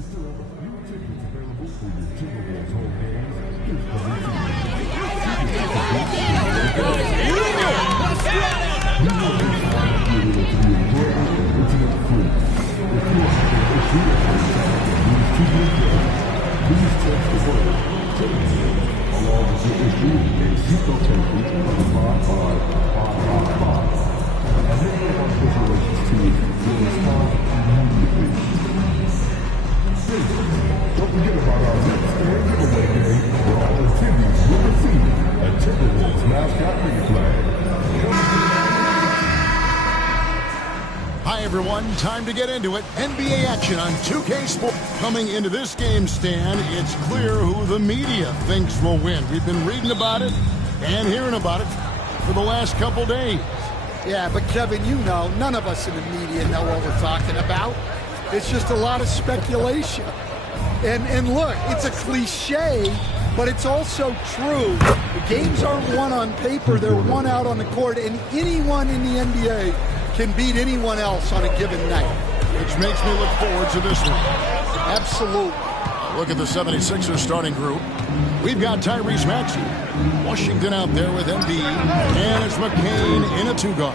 still have a few tickets available for your Timberwolves home games. Here's coming to please text the word Timberwolves along with your issue and seatbelt entry to 55555. And many of our special relations team will respond immediately. Don't forget about our next fan giveaway game where all attendees will receive a Timberwolves mascot mini flag. Hi everyone, time to get into it. NBA action on 2K Sports. Coming into this game, Stan, it's clear who the media thinks will win. We've been reading about it and hearing about it for the last couple days. Yeah, but Kevin, you know, none of us in the media know what we're talking about. It's just a lot of speculation. And look, it's a cliche, but it's also true. The games aren't won on paper, they're won out on the court, and anyone in the NBA can beat anyone else on a given night. Which makes me look forward to this one. Absolutely. Look at the 76ers starting group. We've got Tyrese Maxey, Washington out there with Embiid, and it's McCain in a two-guard.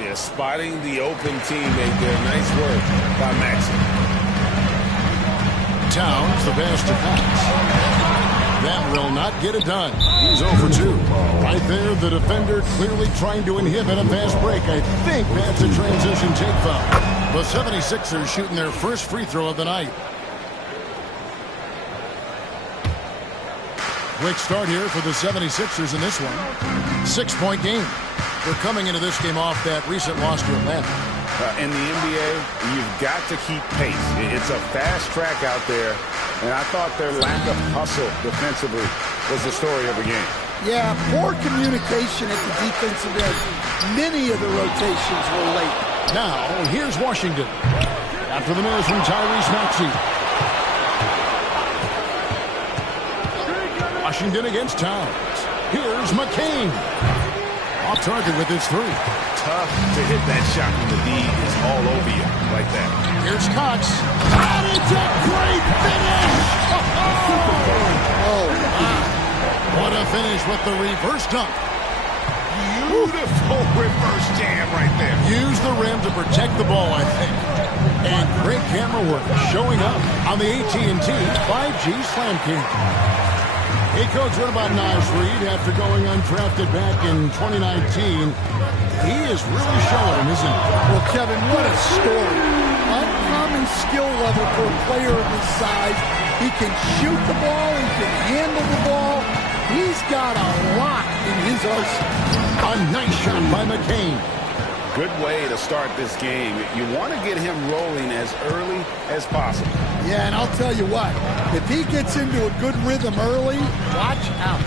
Yeah, spotting the open teammate there. Nice work by Maxey. Towns, the pass to Fox. That will not get it done. He's 0 for 2. Right there, the defender clearly trying to inhibit a fast break. I think that's a transition take foul. The 76ers shooting their first free throw of the night. Quick start here for the 76ers in this one. 6-point game. They're coming into this game off that recent loss to Atlanta. In the NBA, you've got to keep pace. It's a fast track out there, and I thought their lack of hustle defensively was the story of the game. Yeah, poor communication at the defensive end. Many of the rotations were late. Now, here's Washington. After the miss from Tyrese Maxey. Washington against Towns. Here's McCain. Off target with his three. Tough to hit that shot when the D is all over you like that. Here's Cox. And it's a great finish! Oh, wow. What a finish with the reverse dunk. Beautiful reverse jam right there. Use the rim to protect the ball, I think. And great camera work showing up on the AT&T 5G Slam Cam. Hey, Coach, what about Naz Reid after going undrafted back in 2019? He is really showing him, isn't he? Well, Kevin, what a story. Uncommon skill level for a player of his size. He can shoot the ball. He can handle the ball. He's got a lot in his arsenal. A nice shot by McCain. Good way to start this game. You want to get him rolling as early as possible. Yeah, and I'll tell you what. If he gets into a good rhythm early, watch out.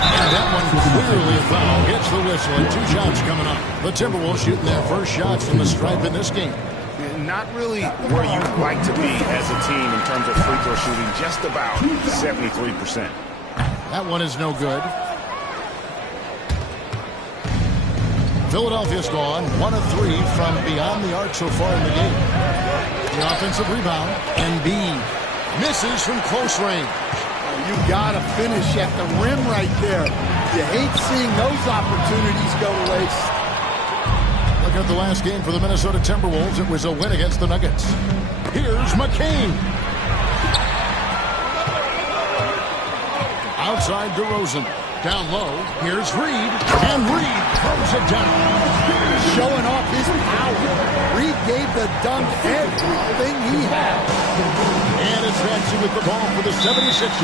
And that one clearly a foul. Gets the whistle and 2 shots coming up. The Timberwolves shooting their first shots from the stripe in this game. Not really where you'd like to be as a team in terms of free throw shooting. Just about 73%. That one is no good. Philadelphia's gone 1 of 3 from beyond the arc so far in the game. The offensive rebound. Embiid misses from close range. You got to finish at the rim right there. You hate seeing those opportunities go to waste. Look at the last game for the Minnesota Timberwolves. It was a win against the Nuggets. Here's McCain. Outside DeRozan. Down low. Here's Reid. And Reid throws it down. Showing off his power. Reid gave the dunk everything he had. And it's Maxey with the ball for the 76ers.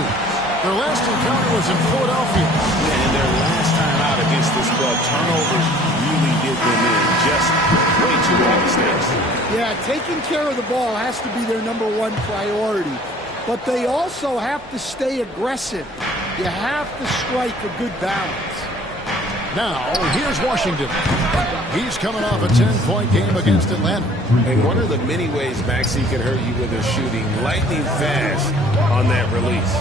Their last encounter was in Philadelphia. And their last time out against this club, turnovers really did them in. Just way too many mistakes. Yeah, taking care of the ball has to be their #1 priority. But they also have to stay aggressive. You have to strike a good balance. Now, here's Washington. He's coming off a 10-point game against Atlanta. And one of the many ways Maxey can hurt you with his shooting, lightning fast on that release.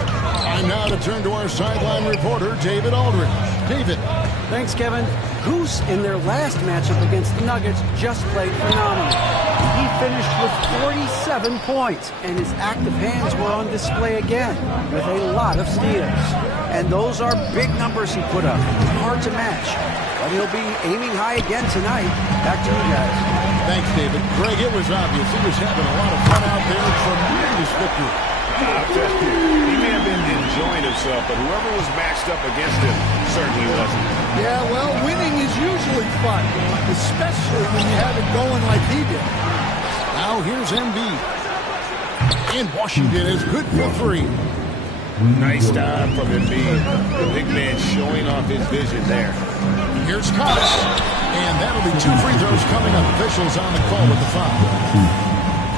Time now to turn to our sideline reporter, David Aldridge. David. Thanks, Kevin. Goose, in their last matchup against the Nuggets, just played phenomenal. he finished with 47 points, and his active hands were on display again with a lot of steals. And those are big numbers he put up. Hard to match, but he'll be aiming high again tonight. Back to you guys. Thanks, David. Greg, it was obvious he was having a lot of fun out there. Tremendous victory. I'll tell you, he may have been enjoying himself, but whoever was matched up against him certainly wasn't. Yeah, well, winning is usually fun, especially when you have it going like he did. Now here's Embiid. And Washington is good for 3. Nice dive from Embiid. The big man showing off his vision there. Here's Cox. And that'll be 2 free throws coming up. Officials on the call with the foul.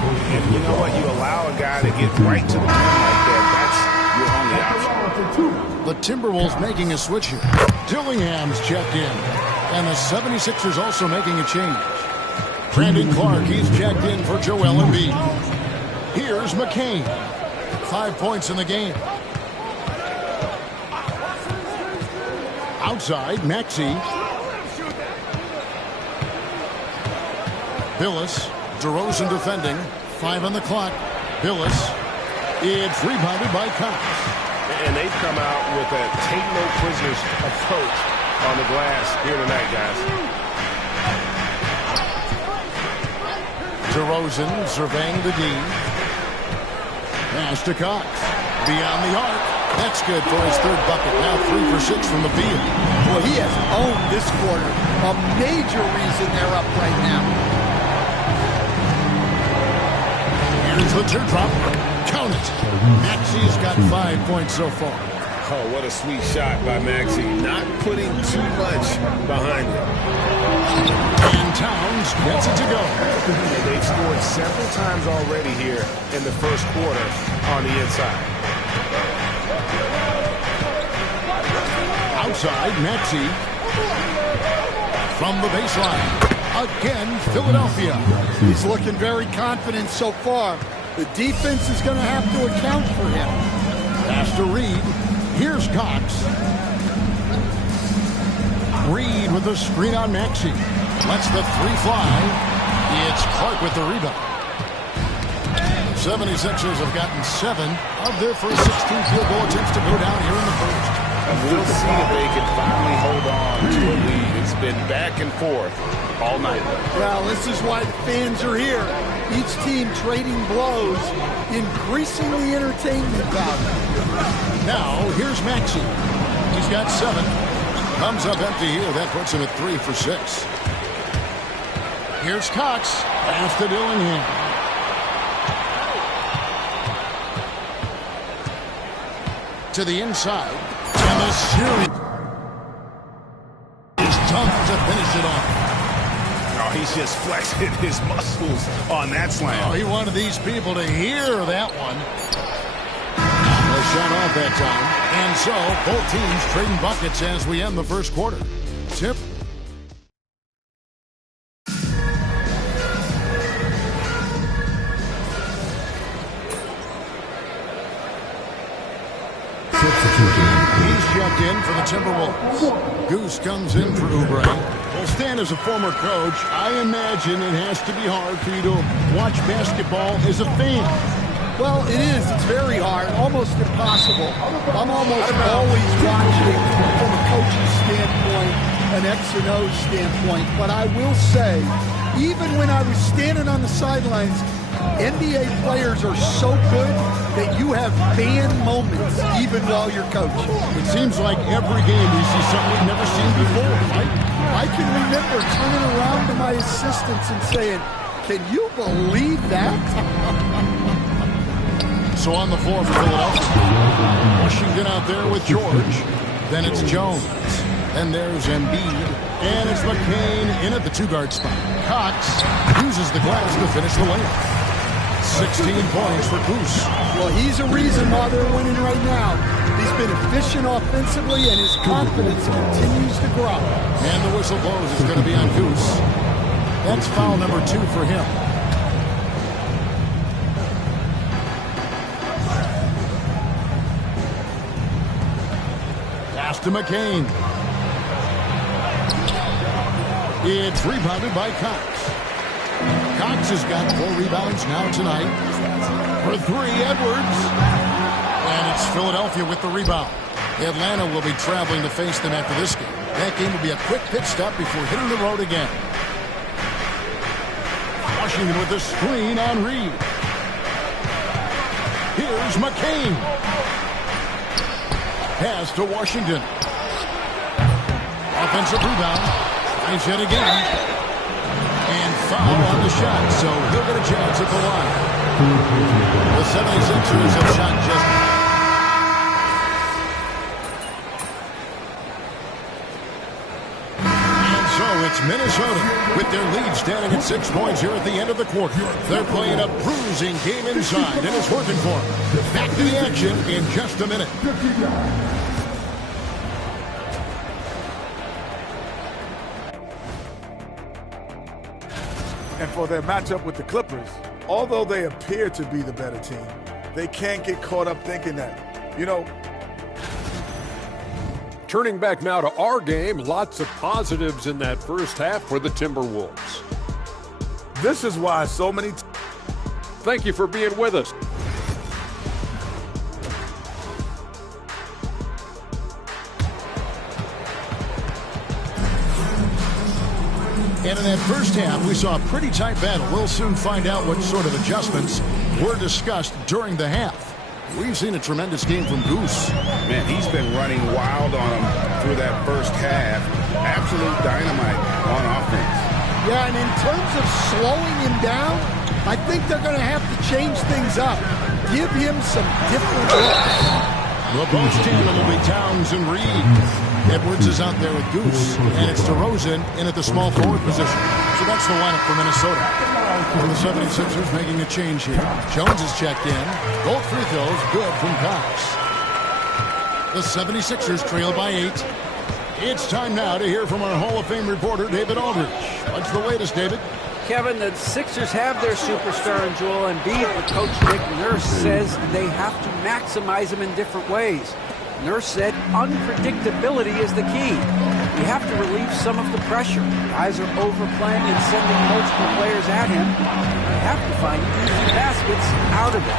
And you know what? You allow a guy to get right to the rim like that. That's your only option. The Timberwolves making a switch here. Dillingham's checked in. And the 76ers also making a change. Brandon Clark, he's checked in for Joel Embiid. Here's McCain. 5 points in the game. Outside, Maxey. Billis. DeRozan defending. 5 on the clock. Billis. It's rebounded by Cox. And they've come out with a take no prisoners approach on the glass here tonight, guys. DeRozan surveying the D. Pass to Cox. Beyond the arc. That's good for his 3rd bucket. Now 3 for 6 from the field. Well, he has owned this quarter. A major reason they're up right now. Here's the teardrop. Count it. Maxey's got 5 points so far. Oh, what a sweet shot by Maxey. Not putting too much behind it. And Towns gets it to go. And they've scored several times already here in the first quarter on the inside. Outside, Maxey. From the baseline. Again, Philadelphia. He's looking very confident so far. The defense is going to have to account for him. Pass to Reed. Here's Cox. Reed with the screen on Maxey. Lets the 3 fly. It's Clark with the rebound. 76ers have gotten 7 of their first 16 field goal attempts to go down here in the first. And we'll see if they can finally hold on to a lead. It's been back and forth all night. Well, this is why the fans are here. Each team trading blows, increasing the entertainment value. Now, here's Maxey. He's got 7. Comes up empty here. That puts him at 3 for 6. Here's Cox. Pass to Dillingham. To the inside. And the series is tough to finish it off. Oh, he's just flexing his muscles on that slam. Oh, he wanted these people to hear that one. No shot off that time. And so, both teams trading buckets as we end the first quarter. Tip. He's checked in for the Timberwolves. Goose comes in for Oubre. Well, Stan, as a former coach, I imagine it has to be hard for you to watch basketball as a fan. Well, it is. It's very hard, almost impossible. I'm almost always watching from a coaching standpoint, an X and O standpoint. But I will say, even when I was standing on the sidelines, NBA players are so good that you have fan moments even while you're coaching. It seems like every game we see something we've never seen before, right? I can remember turning around to my assistants and saying, "Can you believe that?" So on the floor for Philadelphia. Washington out there with George. Then it's Jones. Then there's Embiid. And it's McCain in at the 2-guard spot. Cox uses the glass to finish the layup. 16 points for Goose. Well, he's a reason why they're winning right now. He's been efficient offensively, and his confidence continues to grow. And the whistle blows is going to be on Goose. That's foul number 2 for him. Pass to McCain. It's rebounded by Cox. Cox has got 4 rebounds now tonight. For 3, Edwards. And it's Philadelphia with the rebound. Atlanta will be traveling to face them after this game. That game will be a quick pit stop before hitting the road again. Washington with the screen on Reed. Here's McCain. Pass to Washington. Offensive rebound. Finds it again. And foul on the shot, so he'll get a chance at the line. The 76ers have shot just... It's Minnesota with their lead standing at 6 points here at the end of the quarter. They're playing a bruising game inside, and it's working for them. Back to the action in just a minute. And for their matchup with the Clippers, although they appear to be the better team, they can't get caught up thinking that, Turning back now to our game, lots of positives in that first half for the Timberwolves. This is why so many... Thank you for being with us. And in that first half, we saw a pretty tight battle. We'll soon find out what sort of adjustments were discussed during the half. We've seen a tremendous game from Goose. Man, he's been running wild on him through that first half. Absolute dynamite on offense. Yeah, and in terms of slowing him down, I think they're going to have to change things up. Give him some different looks. The post tandem will be Towns and Reed. Edwards is out there with Goose, and it's DeRozan in at the small forward position. So that's the lineup for Minnesota. For the 76ers making a change here. Jones is checked in. Both free throws good from Cox. The 76ers trail by 8. It's time now to hear from our Hall of Fame reporter, David Aldridge. What's the latest, David? Kevin, the Sixers have their superstar in Joel Embiid, but Coach Nick Nurse says they have to maximize him in different ways. Nurse said unpredictability is the key. We have to relieve some of the pressure. Guys are overplaying and sending multiple players at him. We have to find easy baskets out of it.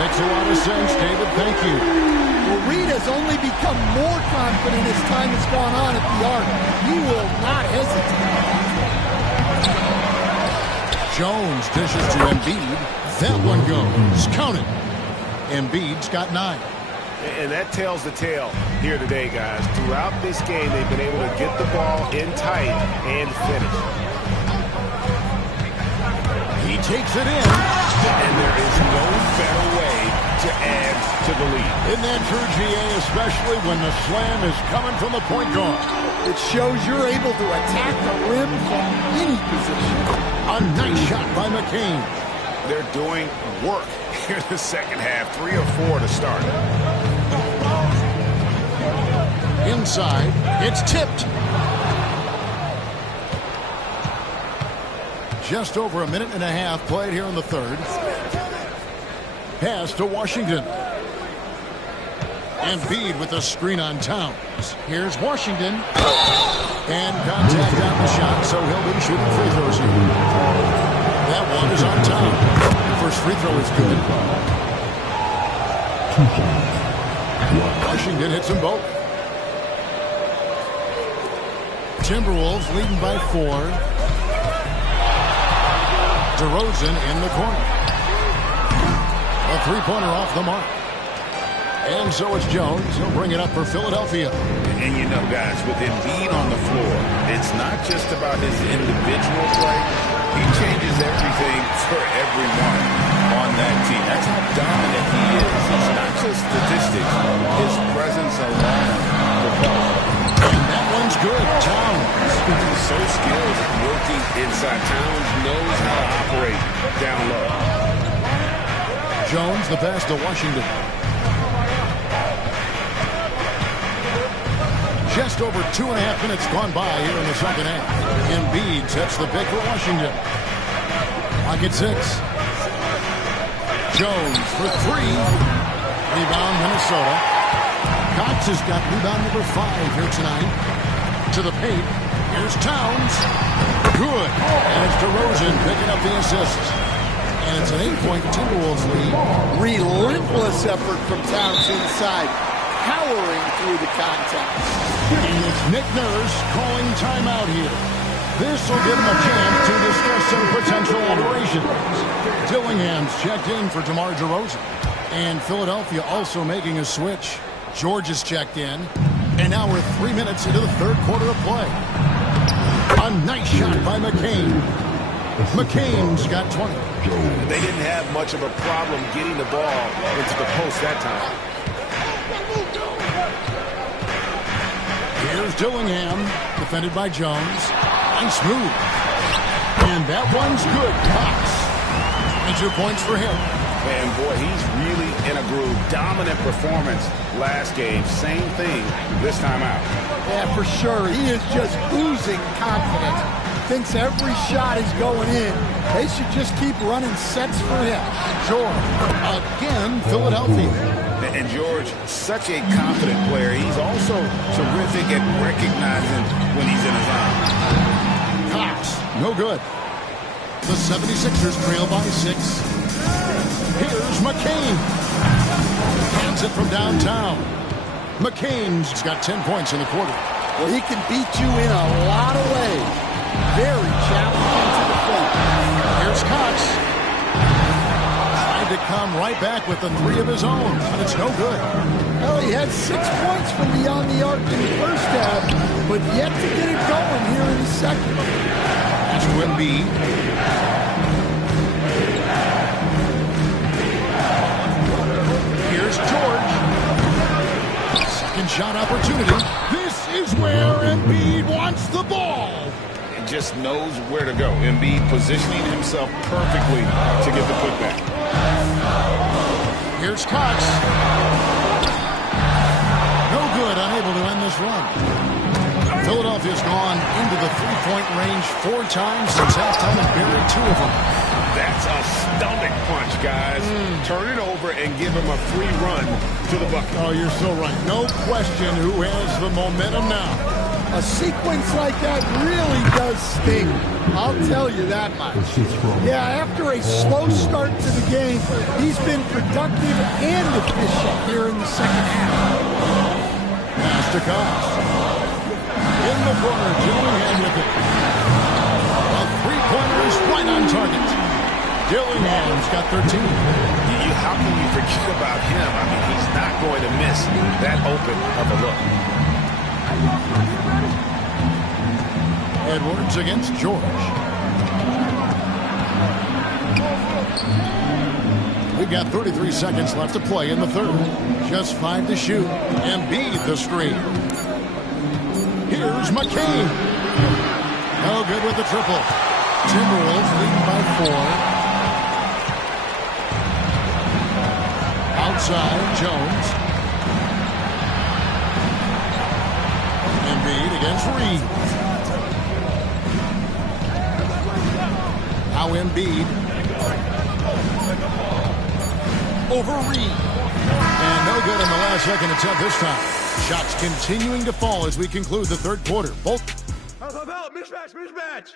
Makes a lot of sense, David. Thank you. Well, Reed has only become more confident as time has gone on at the arc. He will not hesitate. Jones dishes to Embiid. That one goes. Count it. Embiid's got 9. And that tells the tale here today, guys. Throughout this game, they've been able to get the ball in tight and finish. He takes it in. And there is no better way to add to the lead. Isn't that true, GA, especially when the slam is coming from the point guard? It shows you're able to attack the rim from any position. A nice shot by McCain. They're doing work here in the second half. 3 or 4 to start. Inside, it's tipped. Just over a minute and a half played here in the third. Pass to Washington. Embiid with a screen on Towns. Here's Washington. And contact on the shot, so he'll be shooting free throws here. That one is on Towns. First free throw is good. Washington hits them both. Timberwolves leading by 4. DeRozan in the corner. A three-pointer off the mark. And so it's Jones. He'll bring it up for Philadelphia. And you know, guys, with Embiid on the floor, it's not just about his individual play. He changes everything for everyone on that team. That's how dominant he is. It's not just statistics. His presence alone propels. And that one's good. Towns. He's so skilled working inside. Towns knows how to operate down low. Jones, the pass to Washington. Just over 2.5 minutes gone by here in the second half. Embiid sets the pick for Washington. Clock at 6. Jones for 3. Rebound, Minnesota. Cox has got rebound number 5 here tonight. To the paint. Here's Towns. good. And it's DeRozan picking up the assist. And it's an 8-point Timberwolves lead. Relentless effort from Towns inside, powering through the contact. And it's Nick Nurse calling timeout here. This will give him a chance to discuss some potential alterations. Dillingham's checked in for DeMar DeRozan. And Philadelphia also making a switch. George is checked in. And now we're 3 minutes into the third quarter of play. A nice shot by McCain. McCain's got 20. They didn't have much of a problem getting the ball into the post that time. Here's Dillingham, defended by Jones. Nice move. And that one's good. Cox. And 2 points for him. And boy, he's really in a groove. Dominant performance last game. Same thing this time out. Yeah, for sure. He is just oozing confidence. Thinks every shot is going in. They should just keep running sets for him. George. Again, Philadelphia. And George, such a confident player. He's also terrific at recognizing when he's in his zone. Cox, no good. The 76ers trail by 6. Here's McCain. Hands it from downtown. McCain's got 10 points in the quarter. Well, he can beat you in a lot of ways. Very challenging to defend. Here's Cox. Tried to come right back with the 3 of his own, but it's no good. Well, he had 6 points from beyond the arc in the first half, but yet to get it going here in the second. That's to Embiid. Here's George. Second shot opportunity. This is where Embiid wants the ball. He just knows where to go. Embiid positioning himself perfectly to get the putback. Here's Cox. No good, unable to end this run. Philadelphia's gone into the three-point range 4 times since halftime and buried 2 of them. That's a stomach punch, guys. Turn it over and give him a free run to the bucket. Oh, you're so right. No question who has the momentum now. A sequence like that really does sting. I'll tell you that much. Yeah, after a slow start to the game, he's been productive and efficient here in the second half. Pass to Cox. In the corner, Dillingham with it. A three-pointer is right on target. Dillingham's got 13. How can you forget about him? I mean, he's not going to miss that open of a look. Edwards against George. We've got 33 seconds left to play in the third. Just 5 to shoot. Embiid the screen. Here's McCain. No good with the triple. Timberwolves leading by 4. Outside, Jones. Embiid against Reed. Now Embiid. Over Reed. And no good in the last second attempt this time. Shots continuing to fall as we conclude the third quarter. Both. Mismatch.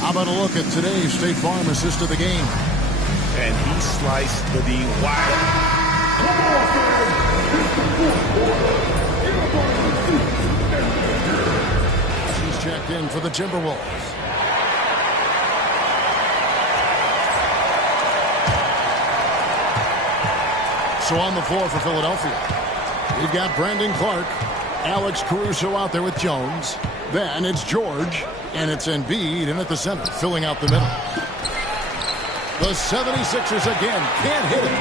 How about a look at today's State Farm assist of the game? And he sliced the D wide. He's checked in for the Timberwolves. So on the floor for Philadelphia, we've got Brandon Clark, Alex Caruso out there with Jones. Then it's George, and it's Embiid in at the center, filling out the middle. The 76ers again can't hit it.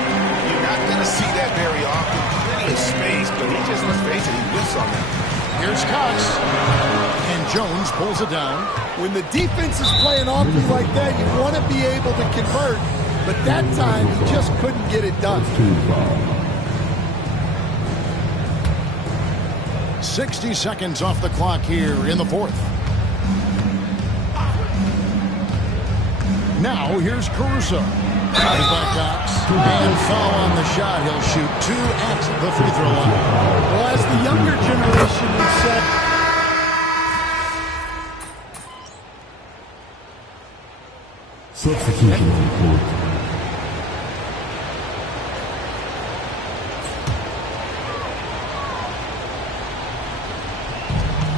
You're not going to see that very often. Plenty of space, but he just, let's face it, he whiffs on that. Here's Cox. And Jones pulls it down. When the defense is playing off you like that, you want to be able to convert. But that time, he just couldn't get it done. 60 seconds off the clock here in the fourth. Now, here's Caruso. Guarded by Cox. And foul on the shot. He'll shoot 2 at the free throw line. Well, as the younger generation would say, Substitution on the court.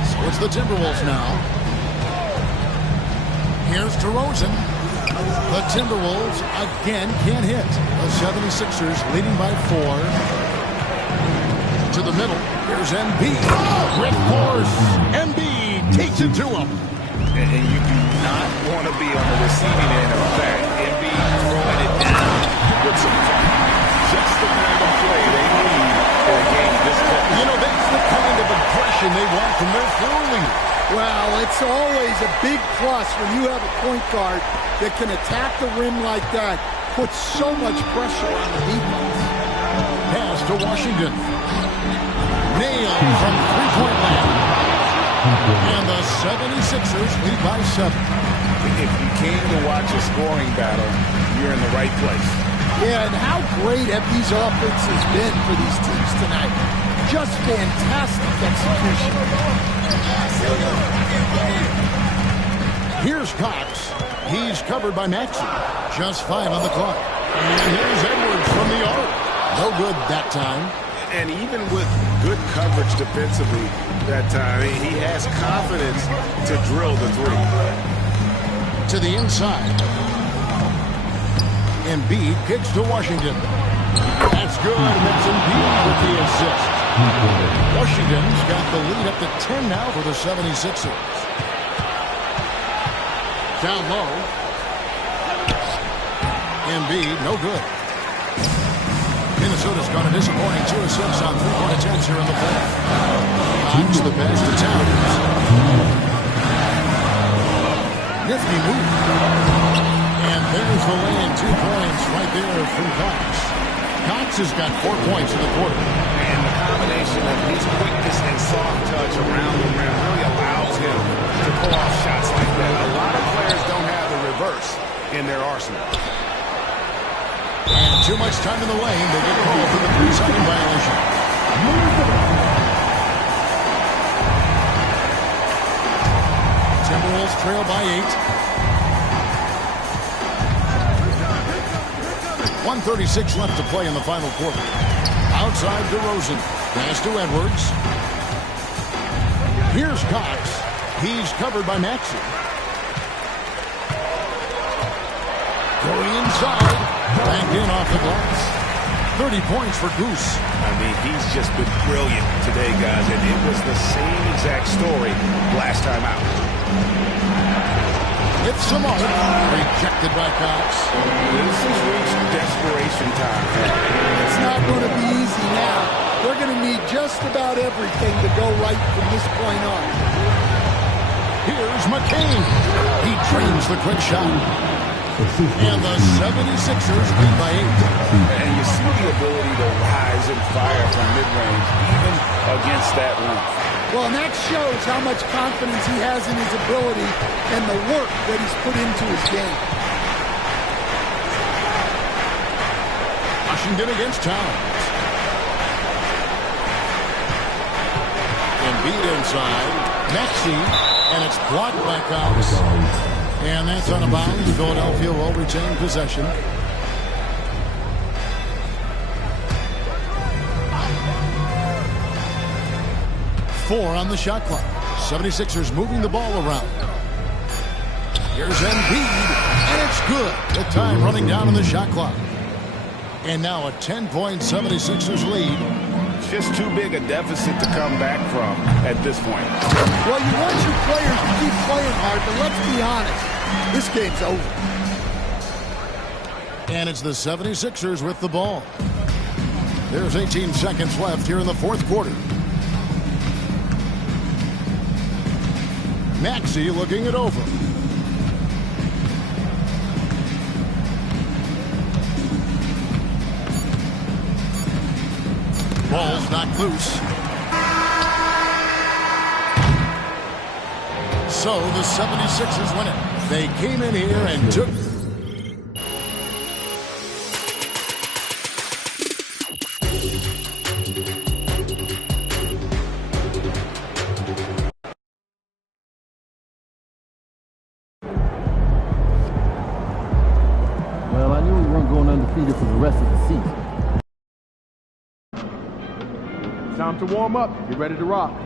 So it's the Timberwolves now. Here's DeRozan. The Timberwolves again can't hit. The 76ers leading by 4. To the middle. Here's Embiid. With force. Embiid takes it to him. And you do not want to be on the receiving end of that. Embiid throwing it down with some just the kind of play they need for a game this close. You know, that's the kind of aggression they want from their floor leader. Well, it's always a big plus when you have a point guard that can attack the rim like that, put so much pressure on the defense. Pass to Washington. Nailed from three-point land. And the 76ers lead by 7. If you came to watch a scoring battle, you're in the right place. Yeah, and how great have these offenses been for these teams tonight? Just fantastic execution. Here's Cox. He's covered by Maxey. Just 5 on the clock. And here's Edwards from the arc. No good that time. And even with good coverage defensively that time, he has confidence to drill the three. To the inside. Embiid kicks to Washington. That's good. That's Embiid with the assist. Washington's got the lead up to 10 now for the 76ers. Down low. Embiid, no good. Minnesota's got a disappointing 2 assists on 3-point attempts here in the fourth. Cox the pass to Towns. Nifty move. And there's the lay-in 2 points right there from Cox. Cox has got 4 points in the quarter. And the combination of his quickness and soft touch around the rim really allows him to pull off shots like that. A lot of players don't have the reverse in their arsenal. And too much time in the lane. They get called for the 3-second violation. Timberwolves trail by 8. 1:36 left to play in the final quarter. Outside DeRozan. Pass to Edwards. Here's Cox. He's covered by Maxey. Going inside. Banked in off the glass. 30 points for Goose. I mean, he's just been brilliant today, guys, and it was the same exact story last time out. It's Simone. Rejected by Cox. This has reached desperation time. It's not going to be easy now. They're going to need just about everything to go right from this point on. Here's McCain. He trains the quick shot. And the 76ers lead by 8. And you see the ability to rise and fire from mid-range, even against that length. Well, and that shows how much confidence he has in his ability and the work that he's put into his game. Washington against Towns. Embiid inside. Maxey, and it's blocked by Cox. And that's on a bounce. Philadelphia will retain possession. Four on the shot clock. 76ers moving the ball around. Here's Embiid, and it's good. The time running down on the shot clock. And now a 10-point 76ers lead. Just too big a deficit to come back from at this point. Well, you want your players to keep playing hard, but let's be honest. This game's over. And it's the 76ers with the ball. There's 18 seconds left here in the fourth quarter. Maxey looking it over. Ball's knocked loose. So the 76ers win it. They came in here and took... here we weren't going undefeated for the rest of the season. Time to warm up. Get ready to rock.